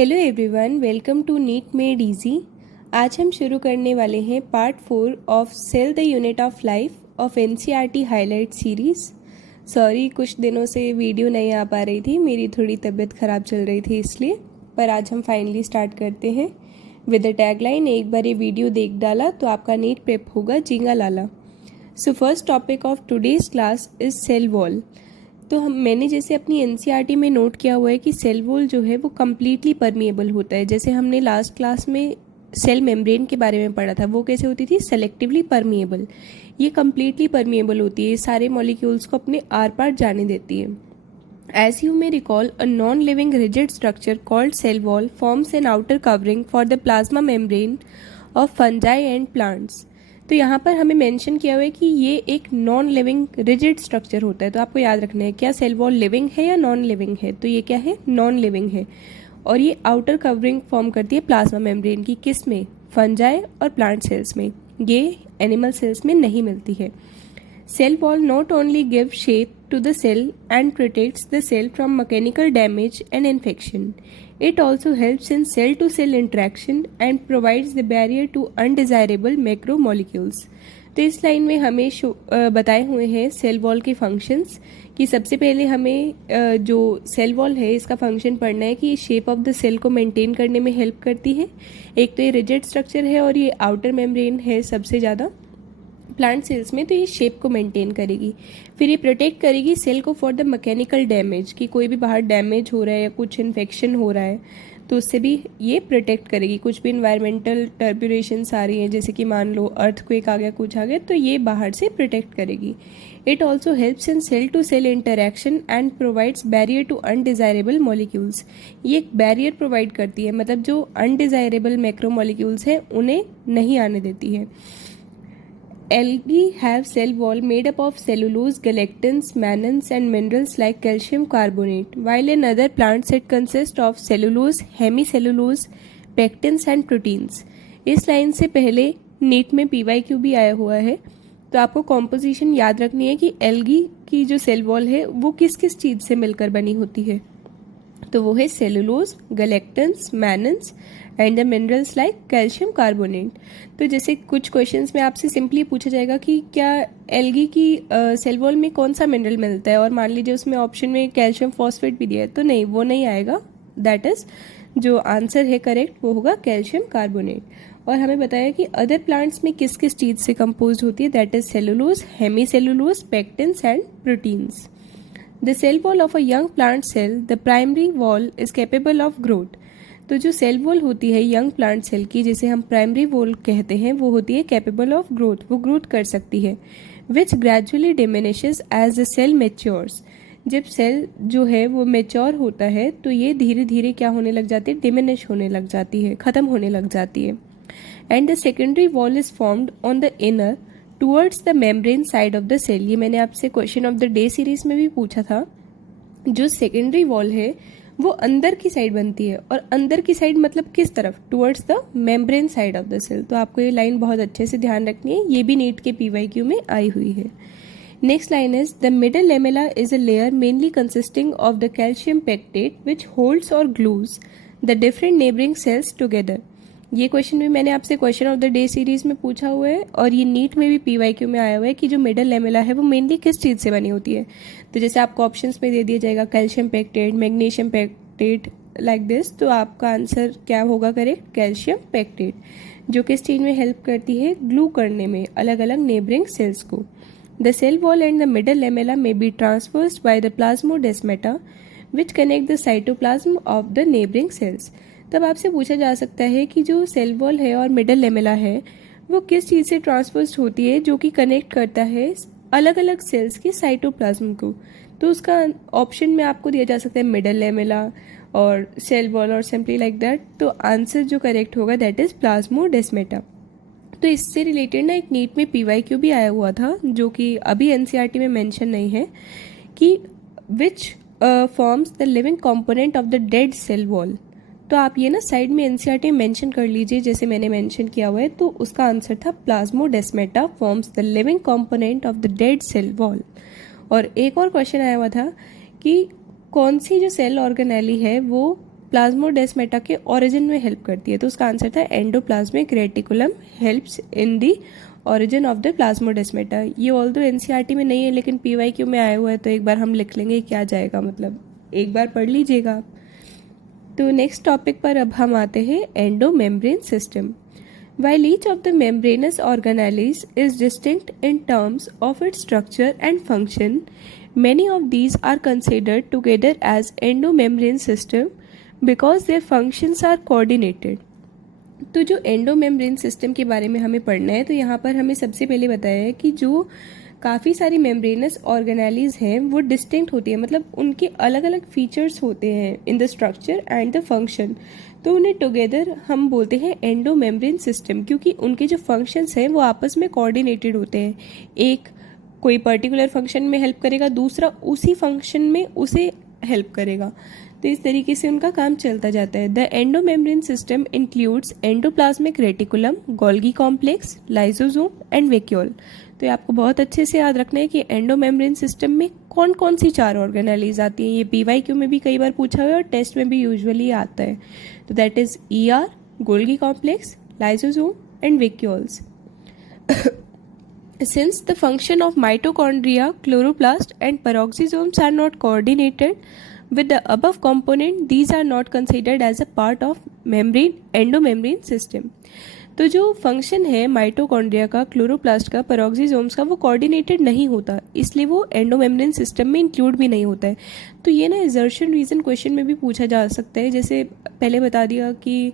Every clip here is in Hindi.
Hello everyone, welcome to NEET made easy. आज हम शुरू करने वाले हैं part 4 of cell the unit of life of NCERT highlight series. Sorry, कुछ दिनों से वीडियो नहीं आ पा रही थी, मेरी थोड़ी तबीयत ख़राब चल रही थी इसलिए। पर आज हम फाइनली स्टार्ट करते हैं विद द टैगलाइन, एक बार ये वीडियो देख डाला तो आपका नीट प्रेप होगा जिंगा लाला। So first topic of today's class is cell wall. तो मैंने जैसे अपनी एनसीईआरटी में नोट किया हुआ है कि सेल वॉल जो है वो कम्प्लीटली परमिएबल होता है। जैसे हमने लास्ट क्लास में सेल मेम्ब्रेन के बारे में पढ़ा था, वो कैसे होती थी, सेलेक्टिवली परमिएबल। ये कम्प्लीटली परमिएबल होती है, सारे मॉलिक्यूल्स को अपने आर पार जाने देती है। As you may recall, a non living rigid structure called cell wall forms an outer covering for the plasma membrane of fungi and plants. तो यहाँ पर हमें मेंशन किया हुआ है कि ये एक नॉन लिविंग रिजिड स्ट्रक्चर होता है। तो आपको याद रखना है क्या सेल वॉल लिविंग है या नॉन लिविंग है। तो ये क्या है, नॉन लिविंग है। और ये आउटर कवरिंग फॉर्म करती है प्लाज्मा मेम्ब्रेन की, किस में, फंजाई और प्लांट सेल्स में। ये एनिमल सेल्स में नहीं मिलती है। Cell wall not only gives shape to the cell and protects the cell from mechanical damage and infection, it also helps in cell-to-cell interaction and provides the barrier to undesirable macromolecules. तो इस लाइन में हमें बताए हुए हैं सेल वॉल के फंक्शंस कि सबसे पहले हमें जो सेल वॉल है इसका फंक्शन पढ़ना है कि शेप ऑफ द सेल को मेंटेन करने में हेल्प करती है। एक तो ये रिजिड स्ट्रक्चर है और ये आउटर मेम्ब्रेन है सबसे ज़्यादा प्लांट सेल्स में, तो ये शेप को मेंटेन करेगी। फिर ये प्रोटेक्ट करेगी सेल को फॉर द मैकेनिकल डैमेज, कि कोई भी बाहर डैमेज हो रहा है या कुछ इन्फेक्शन हो रहा है तो उससे भी ये प्रोटेक्ट करेगी। कुछ भी इन्वायरमेंटल टर्ब्यूलेशंस आ रही हैं, जैसे कि मान लो अर्थक्वेक आ गया, कुछ आ गया, तो ये बाहर से प्रोटेक्ट करेगी। It also helps in cell to cell interaction and provides barrier to undesirable molecules. ये एक बैरियर प्रोवाइड करती है, मतलब जो अनडिजायरेबल मैक्रो मॉलिक्यूल्स हैं उन्हें नहीं आने देती है। Algae have cell wall made up of cellulose, galactans, mannans and minerals like calcium carbonate, while in other plants it consists of cellulose, hemicellulose, pectins and proteins. इस लाइन से पहले नीट में PYQ भी आया हुआ है, तो आपको कॉम्पोजिशन याद रखनी है कि एल्गी की जो सेल वॉल है वो किस किस चीज़ से मिलकर बनी होती है। तो वो है cellulose, galactans, mannans and the minerals like calcium carbonate. तो जैसे कुछ क्वेश्चंस में आपसे सिंपली पूछा जाएगा कि क्या एल्गी की सेल वॉल में कौन सा मिनरल मिलता है, और मान लीजिए उसमें ऑप्शन में कैल्शियम फॉस्फेट भी दिया है, तो नहीं, वो नहीं आएगा। दैट इज जो आंसर है करेक्ट वो होगा कैल्शियम कार्बोनेट। और हमें बताया कि अदर प्लांट्स में किस किस चीज़ से कंपोज होती है, that is cellulose, hemicellulose, pectins and proteins. The cell wall of a young plant cell, the primary wall is capable of growth. तो जो सेल वॉल होती है यंग प्लांट सेल की, जिसे हम प्राइमरी वॉल कहते हैं, वो होती है कैपेबल ऑफ ग्रोथ, वो ग्रोथ कर सकती है। Which gradually diminishes as the cell matures. जब सेल जो है वो मेच्योर होता है तो ये धीरे धीरे क्या होने लग जाती है, डिमिनिश होने लग जाती है, खत्म होने लग जाती है। And the secondary wall is formed on the inner towards the membrane side of the cell. ये मैंने आपसे question of the day series में भी पूछा था। जो सेकेंडरी वॉल है वो अंदर की साइड बनती है, और अंदर की साइड मतलब किस तरफ, towards the membrane side of the cell. तो आपको ये लाइन बहुत अच्छे से ध्यान रखनी है, ये भी नीट के PYQ में आई हुई है। Next line is the middle lamella is a layer mainly consisting of the calcium pectate which holds और glues the different neighbouring cells together. ये क्वेश्चन भी मैंने आपसे question of the day series में पूछा हुआ है, और ये नीट में भी PYQ में आया हुआ है कि जो मिडल लेमेला है वो मेनली किस चीज़ से बनी होती है। तो जैसे आपको ऑप्शंस में दे दिया जाएगा calcium pectate, magnesium pectate, like this, तो आपका आंसर क्या होगा करेक्ट, कैल्शियम पेक्टेट, जो किस चीज़ में हेल्प करती है, ग्लू करने में अलग अलग नेबरिंग सेल्स को। The cell wall and the middle lamella में be transferred by the plasmodesmata which connect the cytoplasm of the neighbouring cells. तब आपसे पूछा जा सकता है कि जो सेल वॉल है और मिडल लेमेला है वो किस चीज़ से ट्रांसफर्स होती है जो कि कनेक्ट करता है अलग अलग सेल्स की साइटोप्लाज्म को। तो उसका ऑप्शन में आपको दिया जा सकता है मिडल लेमेला और सेल वॉल और सिंपली लाइक दैट। तो आंसर जो करेक्ट होगा दैट इज प्लाज्मोडेस्माटा। तो इससे रिलेटेड ना एक नीट में PYQ भी आया हुआ था, जो कि अभी NCERT में मेंशन नहीं है, कि which forms the living component of the dead cell wall. तो आप ये ना साइड में NCERT में मेंशन कर लीजिए, जैसे मैंने मेंशन किया हुआ है। तो उसका आंसर था plasmodesmata forms the living component of the dead cell wall. और एक और क्वेश्चन आया हुआ था कि कौन सी जो सेल ऑर्गेनेली है वो प्लाज्मोडेस्माटा के ओरिजिन में हेल्प करती है। तो उसका आंसर था endoplasmic reticulum helps in the origin of the plasmodesmata. ये ऑल्दो एनसीईआरटी में नहीं है लेकिन पीवाईक्यू में आया हुआ है, तो एक बार हम लिख लेंगे क्या जाएगा, मतलब एक बार पढ़ लीजिएगा। तो नेक्स्ट टॉपिक पर अब हम आते हैं endomembrane system. While each of the membranous organelles is distinct in terms of its structure and function, many of these are considered together as endomembrane system because their functions are coordinated. तो जो एंडोमेम्ब्रेन सिस्टम के बारे में हमें पढ़ना है, तो यहाँ पर हमें सबसे पहले बताया है कि जो काफ़ी सारी मेम्ब्रेनस ऑर्गेनेलीज हैं वो डिस्टिंक्ट होती है, मतलब उनके अलग अलग फीचर्स होते हैं in the structure and the function. तो उन्हें टुगेदर हम बोलते हैं एंडोमेम्ब्रेन सिस्टम, क्योंकि उनके जो फंक्शंस हैं वो आपस में कोऑर्डिनेटेड होते हैं। एक कोई पर्टिकुलर फंक्शन में हेल्प करेगा, दूसरा उसी फंक्शन में उसे हेल्प करेगा, तो इस तरीके से उनका काम चलता जाता है। The endomembrane system includes endoplasmic reticulum, Golgi complex, lysosome and vacuole. तो ये आपको बहुत अच्छे से याद रखना है कि एंडोमेम्ब्रेन सिस्टम में कौन कौन सी 4 ऑर्गेनेलीज आती हैं। ये पीवाईक्यू में भी कई बार पूछा हुआ है और टेस्ट में भी यूजुअली आता है। तो that is ER, Golgi complex, lysosome and vacuoles. Since the function of mitochondria, chloroplast and peroxisomes are not coordinated with the above component, these are not considered as a part of endomembrane system. तो जो फंक्शन है माइटोकॉन्ड्रिया का, क्लोरोप्लास्ट का, पेरोक्सिसोम्स का, वो कोऑर्डिनेटेड नहीं होता, इसलिए वो एंडोमेम्ब्रेन सिस्टम में इंक्लूड भी नहीं होता है। तो ये ना एजर्शन रीजन क्वेश्चन में भी पूछा जा सकता है। जैसे पहले बता दिया कि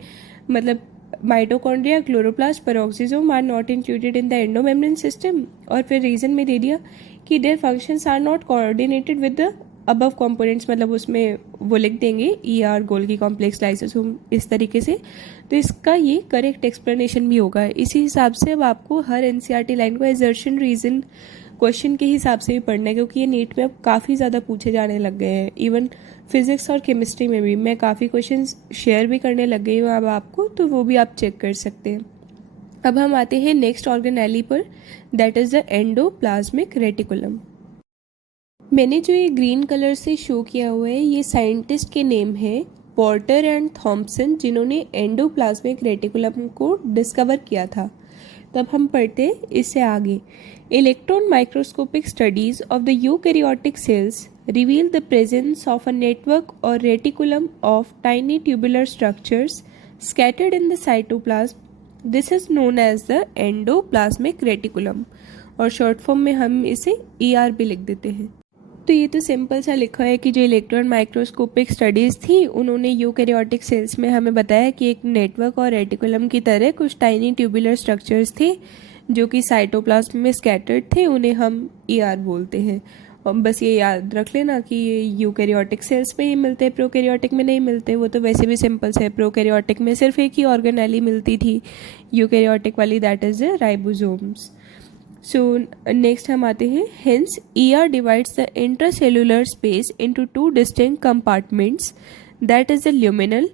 मतलब mitochondria, chloroplast, peroxisome are not included in the endomembrane system, और फिर रीजन में दे दिया कि their functions are not coordinated with the above components, मतलब उसमें वो लिख देंगे ईआर, गोल्गी कॉम्प्लेक्स, लाइसोसोम, इस तरीके से। तो इसका ये करेक्ट एक्सप्लेनेशन भी होगा। इसी हिसाब से अब आपको हर एनसीईआरटी लाइन को एजर्शन रीजन क्वेश्चन के हिसाब से भी पढ़ना है, क्योंकि ये नीट में अब काफ़ी ज़्यादा पूछे जाने लग गए हैं। इवन फिजिक्स और केमिस्ट्री में भी मैं काफ़ी क्वेश्चंस शेयर भी करने लग गई हूँ अब आपको, तो वो भी आप चेक कर सकते हैं। अब हम आते हैं नेक्स्ट ऑर्गेनेली पर, that is the endoplasmic reticulum. मैंने जो ये ग्रीन कलर से शो किया हुआ है, ये साइंटिस्ट के नेम है पोर्टर एंड थॉम्पसन, जिन्होंने एंडोप्लाज्मिक रेटिकुलम को डिस्कवर किया था। तब हम पढ़ते हैं इससे आगे। Electron microscopic studies of the eukaryotic cells reveal the presence of a network or reticulum of tiny tubular structures scattered in the cytoplasm. This is known as the endoplasmic reticulum, और शॉर्ट फॉर्म में हम इसे ER भी लिख देते हैं। तो ये तो सिंपल सा लिखा है कि जो इलेक्ट्रॉन माइक्रोस्कोपिक स्टडीज़ थी, उन्होंने यूकैरियोटिक सेल्स में हमें बताया कि एक नेटवर्क और रेटिकुलम की तरह कुछ टाइनी ट्यूबुलर स्ट्रक्चर्स थे जो कि साइटोप्लाज्म में स्कैटर्ड थे, उन्हें हम ER बोलते हैं। और बस ये याद रख लेना कि ये यूकैरियोटिक सेल्स में ही मिलते हैं, प्रोकैरियोटिक में नहीं मिलते। वो तो वैसे भी सिंपल से, प्रोकैरियोटिक में सिर्फ एक ही ऑर्गेनेली मिलती थी, यूकैरियोटिक वाली, that is the ribosomes. So next हम आते हैं। Hence ER divides the intracellular space into 2 distinct compartments, that is the luminal,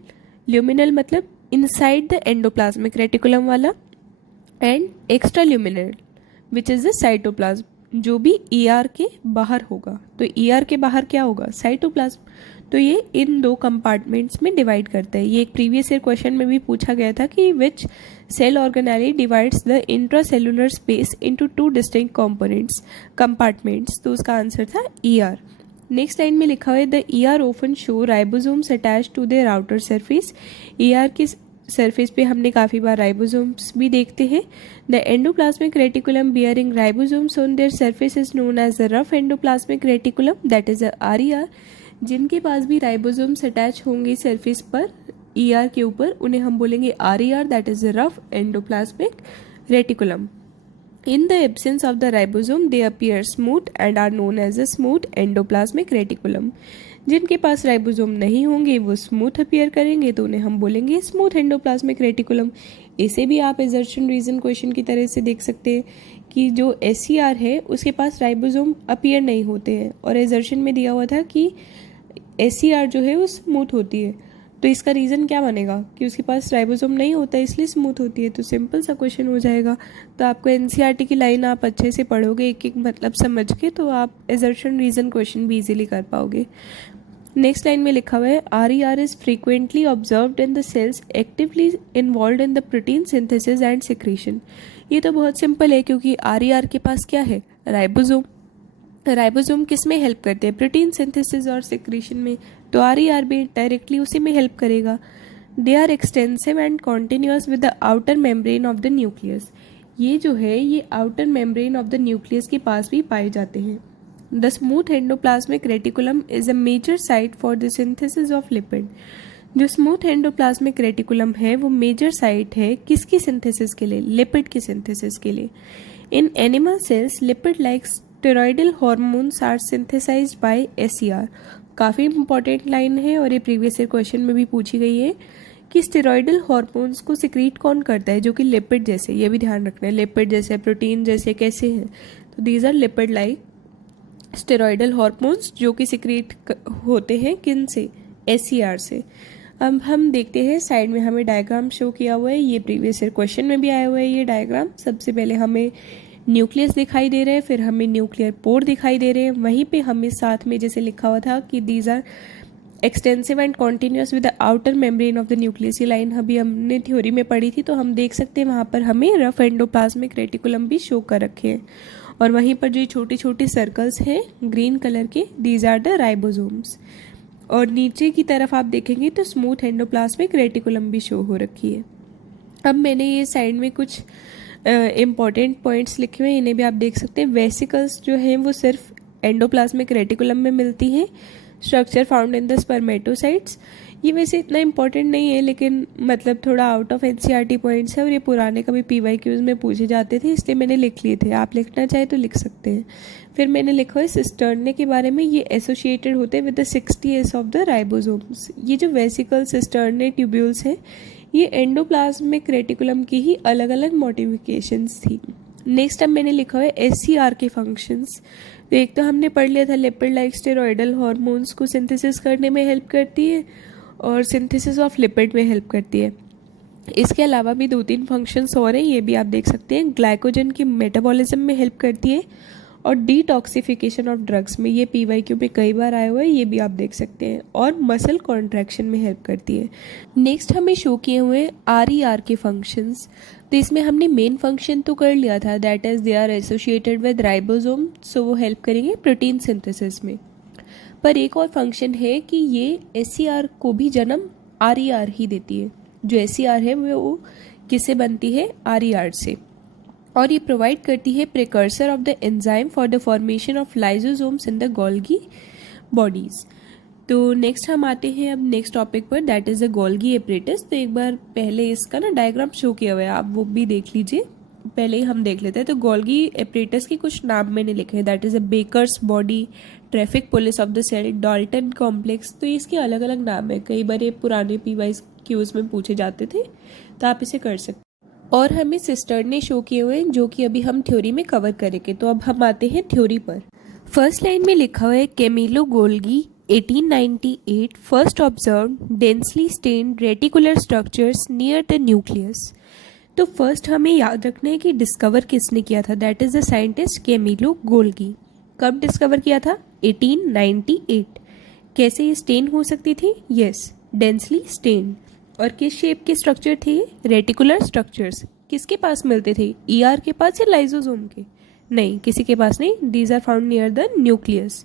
luminal मतलब इनसाइड द एंडोप्लाज्मिक रेटिकुलम वाला, and extra luminal which is the cytoplasm, जो भी ER के बाहर होगा। तो ER के बाहर क्या होगा? साइटोप्लाज्म। तो ये इन 2 कंपार्टमेंट्स में डिवाइड करता है। ये एक प्रीवियस ईयर क्वेश्चन में भी पूछा गया था कि which cell organelle divides the intracellular space into 2 distinct compartments, तो उसका आंसर था ER। नेक्स्ट लाइन में लिखा हुआ है the ER often show ribosomes attach to their outer surface. ER की सरफेस पे हमने काफ़ी बार राइबोसोम्स भी देखते हैं। The endoplasmic reticulum bearing ribosomes on their surface is known as the rough endoplasmic reticulum, that is RER। जिनके पास भी राइबोसोम्स अटैच होंगे सरफेस पर ER के ऊपर, उन्हें हम बोलेंगे RER, that is the rough endoplasmic reticulum. In the absence of the ribosome, they appear smooth and are known as a smooth endoplasmic reticulum. जिनके पास राइबोसोम नहीं होंगे वो स्मूथ अपीयर करेंगे, तो उन्हें हम बोलेंगे स्मूथ एंडोप्लाज्मिक रेटिकुलम। इसे भी आप एजर्शन रीजन क्वेश्चन की तरह से देख सकते हैं कि जो SCR है उसके पास राइबोसोम अपीयर नहीं होते हैं, और एजर्शन में दिया हुआ था कि SCR जो है वो स्मूथ होती है। तो इसका रीज़न क्या बनेगा कि उसके पास राइबोसोम नहीं होता इसलिए स्मूथ होती है। तो सिंपल सा क्वेश्चन हो जाएगा। तो आपको एनसीईआरटी की लाइन आप अच्छे से पढ़ोगे, एक एक मतलब समझ के, तो आप एजर्शन रीज़न क्वेश्चन भी इजीली कर पाओगे। नेक्स्ट लाइन में लिखा हुआ है RER is frequently observed in the cells actively involved in the protein synthesis and secretion. ये तो बहुत सिंपल है क्योंकि RER के पास क्या है, राइबोसोम। राइबोसोम किस में हेल्प करते हैं, प्रोटीन सिंथेसिस और सिक्रीशन में, तो RER भी डायरेक्टली उसी में हेल्प करेगा। They are extensive and continuous with the outer membrane of the nucleus. ये जो है ये outer membrane of the nucleus के पास भी पाए जाते हैं। The smooth endoplasmic reticulum is a major site for the synthesis of lipid. जो स्मूथ एंडोप्लाज्मिक रेटिकुलम है वो मेजर साइट है किसकी सिंथेसिस के लिए, लिपिड की सिंथेसिस के लिए। In animal cells lipid like steroidal hormones are synthesised by SCR। काफ़ी इंपॉर्टेंट लाइन है और ये प्रीवियस ईयर क्वेश्चन में भी पूछी गई है कि स्टेरॉइडल हार्मोन्स को सिक्रीट कौन करता है, जो कि लिपिड जैसे, ये भी ध्यान रखना है, लिपिड जैसे प्रोटीन जैसे कैसे हैं, तो these are lipid like steroidal hormones जो कि सिक्रीट होते हैं किन से, SCR से। अब हम देखते हैं साइड में हमें डायग्राम शो किया हुआ है, ये प्रीवियस ईयर क्वेश्चन में भी आया हुआ है ये डायग्राम। सबसे पहले हमें न्यूक्लियस दिखाई दे रहे हैं, फिर हमें न्यूक्लियर पोर दिखाई दे रहे हैं, वहीं पे हमें साथ में जैसे लिखा हुआ था कि these are extensive and continuous with the outer membrane of the nucleus. ये लाइन अभी हमने थ्योरी में पढ़ी थी, तो हम देख सकते हैं वहाँ पर हमें रफ एंडोप्लाज्मिक रेटिकुलम भी शो कर रखे हैं, और वहीं पर जो छोटी छोटी सर्कल्स हैं ग्रीन कलर के, दीज आर द राइबोसोम्स। और नीचे की तरफ आप देखेंगे तो स्मूथ एंडोप्लाज्मिक रेटिकुलम भी शो हो रखी है। अब मैंने ये साइड में कुछ इम्पॉर्टेंट पॉइंट्स लिखे हुए हैं, इन्हें भी आप देख सकते हैं। वेसिकल्स जो हैं वो सिर्फ एंडोप्लाज्मिक रेटिकुलम में मिलती हैं। Structure found in the spermatocytes, ये वैसे इतना इम्पोर्टेंट नहीं है लेकिन मतलब थोड़ा आउट ऑफ NCERT पॉइंट्स है, और ये पुराने कभी PYQs में पूछे जाते थे इसलिए मैंने लिख लिए थे, आप लिखना चाहे तो लिख सकते हैं। फिर मैंने लिखा है सिस्टर्ने के बारे में, ये एसोसिएटेड होते हैं with the 60S of the ribosomes. ये जो वेसिकल सिस्टर्ने ट्यूब्यूल्स हैं ये एंडोप्लाज्मिक रेटिकुलम की ही अलग अलग मॉडिफिकेशंस थी। नेक्स्ट अब मैंने लिखा है SCR के फंक्शंस। तो एक तो हमने पढ़ लिया था लिपिड लाइक स्टेरॉइडल हार्मोन्स को सिंथेसिस करने में हेल्प करती है और सिंथेसिस ऑफ लिपिड में हेल्प करती है। इसके अलावा भी 2-3 फंक्शंस और हैं, ये भी आप देख सकते हैं। ग्लाइकोजन की मेटाबॉलिज्म में हेल्प करती है और डिटॉक्सिफिकेशन ऑफ ड्रग्स में, ये PYQ पे कई बार आया हुआ है, ये भी आप देख सकते हैं। और मसल कॉन्ट्रैक्शन में हेल्प करती है। नेक्स्ट हमें शो किए हुए RER के फंक्शंस। तो इसमें हमने मेन फंक्शन तो कर लिया था, that is they are associated with ribosome, so वो हेल्प करेंगे प्रोटीन सिंथेसिस में। पर एक और फंक्शन है कि ये SCR को भी जन्म RER ही देती है। जो SCR है वो किससे बनती है, RER से, और ये प्रोवाइड करती है precursor of the enzyme for the formation of lysosomes in the Golgi bodies. तो नेक्स्ट हम आते हैं अब नेक्स्ट टॉपिक पर, that is the Golgi apparatus. तो एक बार पहले इसका ना डायग्राम शो किया हुआ है, आप वो भी देख लीजिए, पहले ही हम देख लेते हैं। तो गोल्गी एपरेटस के कुछ नाम मैंने लिखे हैं, that is a Baker's body, traffic police of the cell, Dalton complex. तो इसके अलग अलग नाम है, कई बार ये पुराने PYQs में पूछे जाते थे, तो आप इसे कर सकते हैं। और हमें सिस्टर्ने शो किए हुए हैं जो कि अभी हम थ्योरी में कवर करेंगे। तो अब हम आते हैं थ्योरी पर। फर्स्ट लाइन में लिखा हुआ है Camillo Golgi 1898 first observe densely stained reticular structures near the nucleus. तो फर्स्ट हमें याद रखना है कि डिस्कवर किसने किया था, that is the scientist Camillo Golgi. कब डिस्कवर किया था, 1898। कैसे ये स्टेन हो सकती थी, यस, डेंसली स्टेन। और किस शेप के स्ट्रक्चर थे, रेटिकुलर स्ट्रक्चर्स। किसके पास मिलते थे, ER के पास या लाइसोसोम के, नहीं, किसी के पास नहीं। These are found near the nucleus.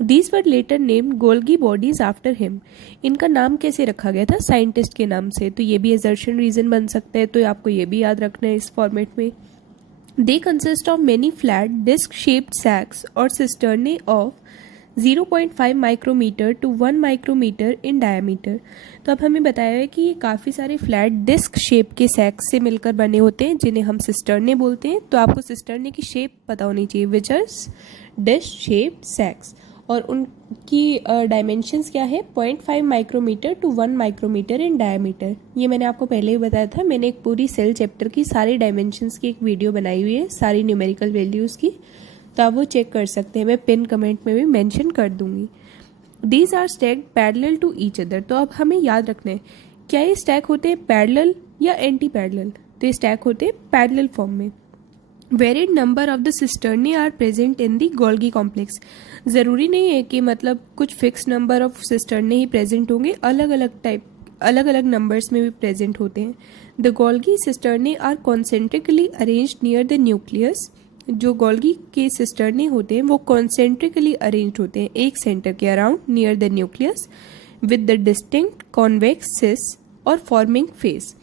These were later named Golgi bodies after him. इनका नाम कैसे रखा गया था, साइंटिस्ट के नाम से। तो ये भी असर्शन रीजन बन सकता है, तो आपको ये भी याद रखना है इस फॉर्मेट में। They consist of many flat disc shaped sacs और cisternae of 0.5 micrometre to 1 micrometre in diameter. तो अब हमें बताया है कि ये काफ़ी सारे फ्लैट डिस्क शेप के सैक्स से मिलकर बने होते हैं जिन्हें हम सिस्टर्ने बोलते हैं। तो आपको सिस्टर्ने की शेप पता होनी चाहिए, which are disc shaped sacs, और उनकी डायमेंशंस क्या है, 0.5 micrometre to 1 micrometre in diameter. ये मैंने आपको पहले ही बताया था, मैंने एक पूरी सेल चैप्टर की सारी डायमेंशंस की एक वीडियो बनाई हुई है, सारी न्यूमेरिकल वैल्यूज़ की, तो आप वो चेक कर सकते हैं, मैं पिन कमेंट में भी मेंशन कर दूंगी। These are stacked parallel to each other. तो अब हमें याद रखना है, क्या ये स्टैक होते हैं पैरेलल या एंटी पैरेलल। तो ये स्टैक होते हैं पैरेलल फॉर्म में। Varied number of the cisternae are present in the Golgi complex. ज़रूरी नहीं है कि मतलब कुछ फिक्स नंबर ऑफ सिस्टर्नी ही प्रेजेंट होंगे, अलग अलग नंबर्स में भी प्रेजेंट होते हैं। The Golgi cisternae are concentrically arranged near the nucleus. जो गोल्गी के सिस्टर्नी होते हैं वो कॉन्सेंट्रिकली अरेंज्ड होते हैं एक सेंटर के around near the nucleus with the distinct convex cis और फॉर्मिंग फेस।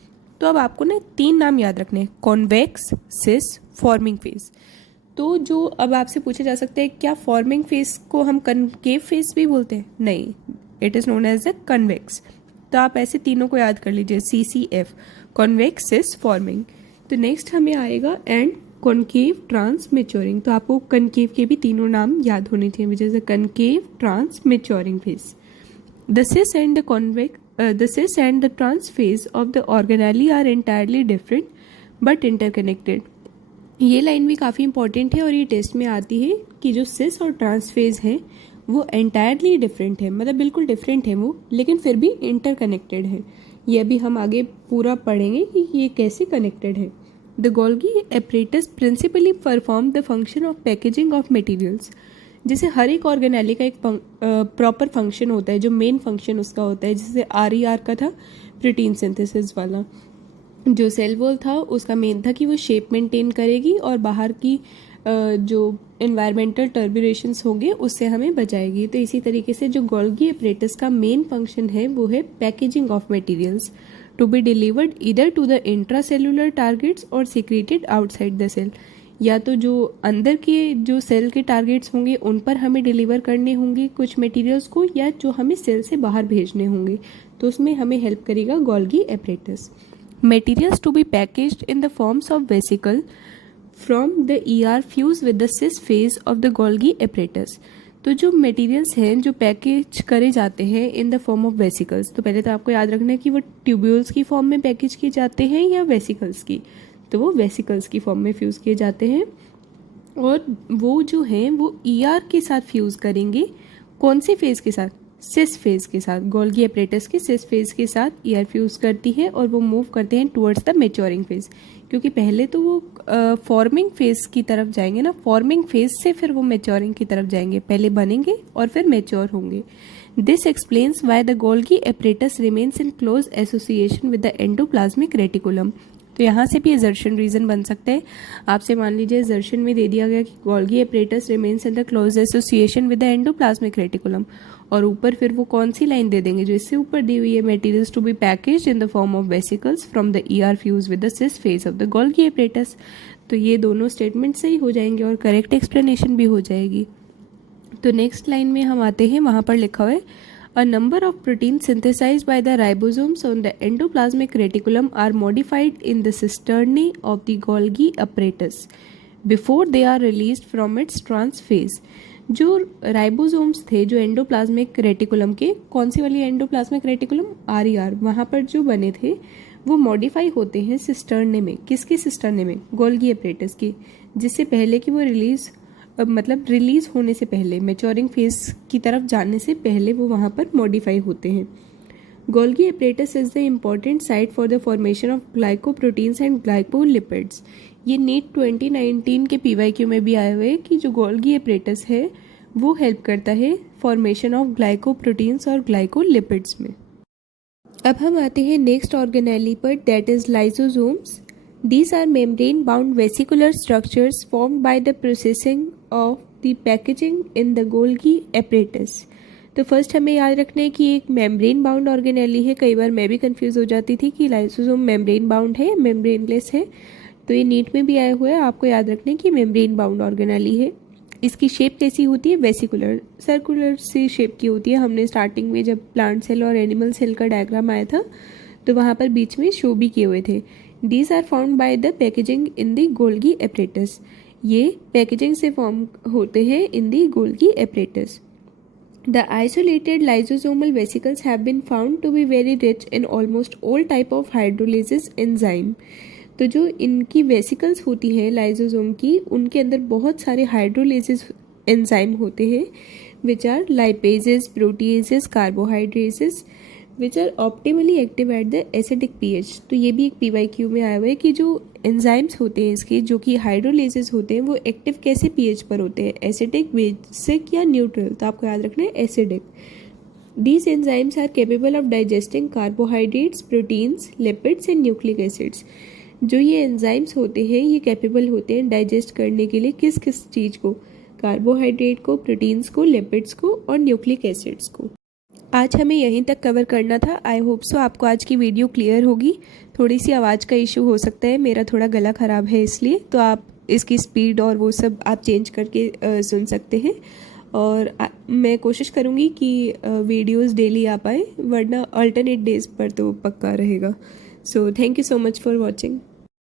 तो अब आपको ना 3 नाम याद रखने हैं, कॉन्वेक्स, सिस, फॉर्मिंग फेस। तो जो अब आपसे पूछा जा सकता है क्या फॉर्मिंग फेस को हम कनकेव फेस भी बोलते हैं? नहीं, it is known as the convex. तो आप ऐसे तीनों को याद कर लीजिए, CCF, कॉन्वेक्स, सिस, फॉर्मिंग। तो नेक्स्ट हमें आएगा एंड कॉनकेव, ट्रांस, मैच्योरिंग। तो आपको कनकेव के भी तीनों नाम याद होने चाहिए, which is the concave, trans, maturing face. The cis and the trans phase of the organelle are entirely different but interconnected। ये लाइन भी काफ़ी इंपॉर्टेंट है और ये टेस्ट में आती है कि जो सिस और ट्रांस फेज है वो एंटायरली डिफरेंट है, मतलब बिल्कुल डिफरेंट है वो, लेकिन फिर भी इंटरकनेक्टेड है। ये अभी हम आगे पूरा पढ़ेंगे कि ये कैसे कनेक्टेड है। The Golgi apparatus principally perform the function of packaging of materials. जैसे हर एक ऑर्गेनेली का एक प्रॉपर फंक्शन होता है, जो मेन फंक्शन उसका होता है। जैसे RER का था प्रोटीन सिंथेसिस वाला, जो सेल वॉल था उसका मेन था कि वो शेप मेंटेन करेगी और बाहर की जो एनवायरमेंटल टर्बुलेशंस होंगे उससे हमें बचाएगी। तो इसी तरीके से जो गोल्गी एपरेटस का मेन फंक्शन है वो है packaging of materials to be delivered either to the intracellular targets और सीक्रेटेड आउटसाइड द सेल। या तो जो अंदर के जो सेल के टारगेट्स होंगे उन पर हमें डिलीवर करने होंगे कुछ मटेरियल्स को, या जो हमें सेल से बाहर भेजने होंगे, तो उसमें हमें हेल्प करेगा Golgi apparatus. Materials to be packaged in the forms of vesicle from the ER fuse with the cis face of the Golgi apparatus. तो जो मटेरियल्स हैं जो पैकेज करे जाते हैं in the form of vesicles, तो पहले तो आपको याद रखना है कि वो ट्यूब्यूल्स की फॉर्म में पैकेज किए जाते हैं या वेसिकल्स की। तो वो वेसिकल्स की फॉर्म में फ्यूज़ किए जाते हैं और वो जो हैं वो ER के साथ फ्यूज़ करेंगे। कौन से फेज़ के साथ? सिस फेज़ के साथ। गोल्गी एपरेटस के सिस फेज़ के साथ ER फ्यूज़ करती है और वो मूव करते हैं टुवर्ड्स द मैच्योरिंग फेज़, क्योंकि पहले तो वो फॉर्मिंग फेज़ की तरफ जाएंगे ना, फॉर्मिंग फेज़ से फिर वो मैच्योरिंग की तरफ जाएंगे, पहले बनेंगे और फिर मैच्योर होंगे। This explains why the Golgi apparatus remains in close association with the endoplasmic reticulum. तो यहाँ से भी एजर्शन रीजन बन सकता है। आपसे मान लीजिए एजर्शन में दे दिया गया कि Golgi apparatus remains in the close association with the endoplasmic reticulum, और ऊपर फिर वो कौन सी लाइन दे देंगे जो इससे ऊपर दी हुई है, materials to be packaged in the form of vesicles from the ER fuse with the cis face of the Golgi apparatus. तो ये दोनों स्टेटमेंट सही हो जाएंगे और करेक्ट एक्सप्लेनेशन भी हो जाएगी। तो नेक्स्ट लाइन में हम आते हैं, वहाँ पर लिखा हुआ है A number of proteins synthesized by the ribosomes on the endoplasmic reticulum are modified in the cisternae of the Golgi apparatus before they are released from its trans phase। जो राइबोसोम्स थे जो एंडोप्लाज्मिक रेटिकुलम के, कौन सी वाली एंडोप्लाज्मिक रेटिकुलम? RER, वहाँ पर जो बने थे वो मॉडिफाई होते हैं सिस्टर्ने में। किसके सिस्टर्ने में? गोल्गी एपरेटस की, जिससे पहले कि वो रिलीज होने से पहले, मैच्योरिंग फेज की तरफ जाने से पहले वो वहाँ पर मॉडिफाई होते हैं। Golgi apparatus is the important site for the formation of glycoproteins and glycolipids. ये नीट 2019 के PYQ में भी आए हुए कि जो गोल्गी एपरेटस है वो हेल्प करता है फॉर्मेशन ऑफ ग्लाइकोप्रोटीन्स और ग्लाइकोलिपिड्स में। अब हम आते हैं नेक्स्ट ऑर्गेनेली पर, that is lysosomes. These are membrane-bound vesicular structures formed by the processing of the packaging in the Golgi apparatus। तो फर्स्ट हमें याद रखना है कि एक मेम्ब्रेन बाउंड ऑर्गेनेली है। कई बार मैं भी कंफ्यूज हो जाती थी कि लाइसोसोम मेम्ब्रेन बाउंड है या मेम्ब्रेनलेस है, तो ये नीट में भी आया हुआ है। आपको याद रखना है कि मेम्ब्रेन बाउंड ऑर्गेनेली है। इसकी शेप कैसी होती है? वेसिकुलर, सर्कुलर सी शेप की होती है। हमने स्टार्टिंग में जब प्लांट सेल और एनिमल सेल का डायग्राम आया था तो वहाँ पर बीच में शो भी किए हुए थे। These are formed by the packaging in the Golgi apparatus। ये पैकेजिंग से फॉर्म होते हैं in the Golgi apparatus। The isolated lysosomal vesicles have been found to be very rich in almost all type of hydrolysis enzyme। तो जो इनकी वेसिकल्स होती हैं लाइसोसोम की, उनके अंदर बहुत सारे हाइड्रोलिसिस एंजाइम होते हैं, which are lipases, proteases, carbohydrases, which are optimally active at the acidic pH. तो ये भी एक PYQ में आया हुआ है कि जो एंजाइम्स होते हैं इसके, जो कि हाइड्रोलेजेस होते हैं, वो एक्टिव कैसे पीएच पर होते हैं, एसिडिक, बेसिक या न्यूट्रल। तो आपको याद रखना है acidic. These enzymes are capable of digesting carbohydrates, proteins, lipids and nucleic acids। जो ये एंजाइम्स होते हैं ये कैपेबल होते हैं डाइजेस्ट करने के लिए किस किस चीज़ को, कार्बोहाइड्रेट को, प्रोटीन्स को, लिपिड्स को और न्यूक्लिक एसिड्स को। आज हमें यहीं तक कवर करना था। आई होप सो आपको आज की वीडियो क्लियर होगी। थोड़ी सी आवाज़ का इशू हो सकता है, मेरा थोड़ा गला ख़राब है इसलिए, तो आप इसकी स्पीड और वो सब आप चेंज करके सुन सकते हैं। और मैं कोशिश करूँगी कि वीडियोस डेली आ पाए, वरना अल्टरनेट डेज पर तो पक्का रहेगा। So thank you so much for watching.